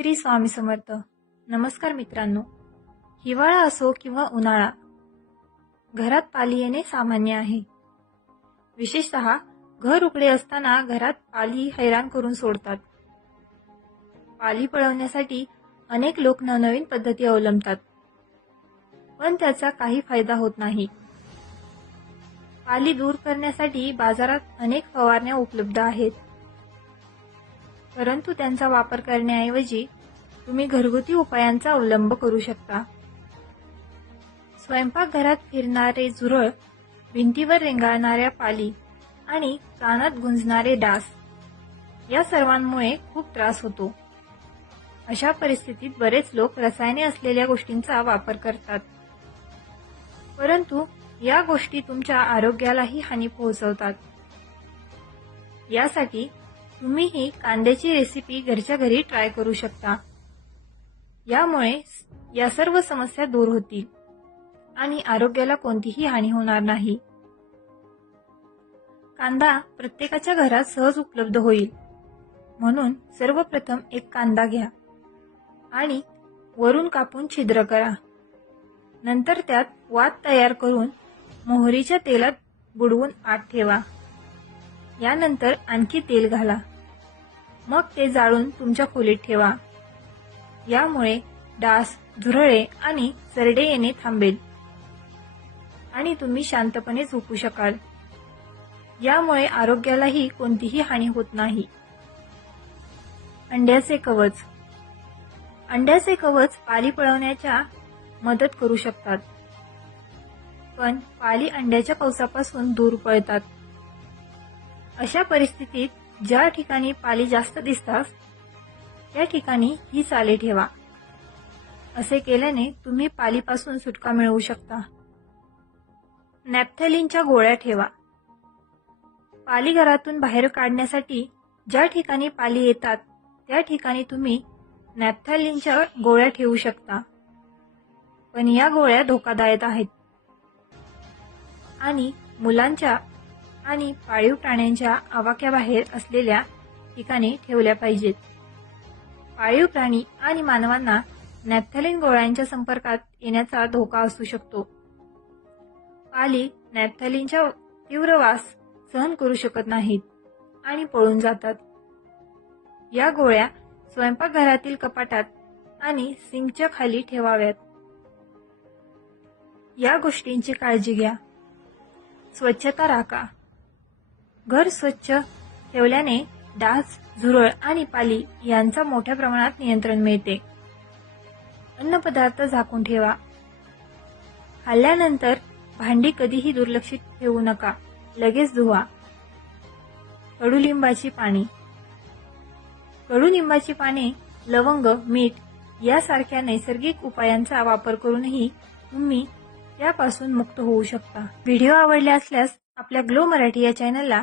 श्री स्वामी समर्थ. नमस्कार मित्रांनो. हिवाळा असो किंवा उन्हाळा घरात पाली येणे सामान्य आहे. विशेषतः घर उकडे असताना घरात पाली हैराण करून सोडतात. पाली पळवण्यासाठी अनेक लोक नवनवीन पद्धती अवलंबतात. पण त्याचा काही फायदा होत नाही. पाली दूर करण्यासाठी बाजारात अनेक फवारण्या उपलब्ध आहेत. परंतु त्यांचा वापर करण्याऐवजी तुम्ही घरगुती उपायांचा अवलंब करू शकता. स्वयंपाकघरात फिरणारे झुरळ भिंतीवर रेंगाळणाऱ्या पाली आणि कानात गुंजणारे डास या सर्वांमुळे खूप त्रास होतो. अशा परिस्थितीत बरेच लोक रसायने असलेल्या गोष्टींचा वापर करतात. परंतु या गोष्टी तुमच्या आरोग्यालाही हानी पोहोचवतात. यासाठी तुम्ही ही कांद्याची रेसिपी घरच्या घरी ट्राय करू शकता. यामुळे या सर्व समस्या दूर होतील आणि आरोग्याला कोणतीही हानी होणार नाही. कांदा प्रत्येकाच्या घरात सहज उपलब्ध होईल. म्हणून सर्वप्रथम एक कांदा घ्या आणि वरून कापून छिद्र करा. नंतर त्यात वात तयार करून मोहरीच्या तेलात बुडवून आत ठेवा. यानंतर आणखी तेल घाला. मग ते जाळून तुमच्या खोलीत ठेवा. यामुळे डास झुरळे आणि सरडे येणे थांबेल. आणि तुम्ही शांतपणे झोपू शकाल. यामुळे आरोग्यालाही कोणतीही हानी होत नाही. अंड्याचे कवच. अंड्याचे कवच पाली पळवण्याच्या मदत करू शकतात. पण पाली अंड्याच्या कवचापासून दूर पळतात. अशा परिस्थितीत ज्या ठिकाणी पाली जास्त दिसतात त्या ठिकाणी ही चाले ठेवा. असे केल्याने तुम्ही पालीपासून सुटका मिळवू शकता. नॅपथॅलिनच्या गोळ्या ठेवा. पाली घरातून बाहेर काढण्यासाठी ज्या ठिकाणी पाली येतात त्या ठिकाणी तुम्ही नॅपथॅलिनच्या गोळ्या ठेवू शकता. पण या गोळ्या धोकादायक आहेत. आणि मुलांच्या आणि पाळीव प्राण्यांच्या आवाक्याबाहेर असलेल्या ठिकाणी ठेवल्या पाहिजेत. पाळीव प्राणी आणि मानवांना नॅपथॅलिन गोळ्यांच्या संपर्कात येण्याचा धोका असू शकतो. पाली नॅपथॅलिनच्या तीव्र वास सहन करू शकत नाहीत आणि पळून जातात. या गोळ्या स्वयंपाकघरातील कपाटात आणि सिंकच्या खाली ठेवाव्यात. या गोष्टींची काळजी घ्या. स्वच्छता राखा. घर स्वच्छ ठेवल्याने डास झुरळ आणि पाली यांचा मोठ्या प्रमाणात नियंत्रण मिळते. अन्नपदार्थ झाकून ठेवा. खाल्ल्यानंतर भांडी कधीही दुर्लक्षित ठेवू नका. लगेच धुवा. कडुलिंबाची पाणी कडुलिंबाची पाने लवंग मीठ यासारख्या नैसर्गिक उपायांचा वापर करूनही तुम्ही यापासून मुक्त होऊ शकता. व्हिडिओ आवडले असल्यास आपल्या ग्लो मराठी या चॅनलला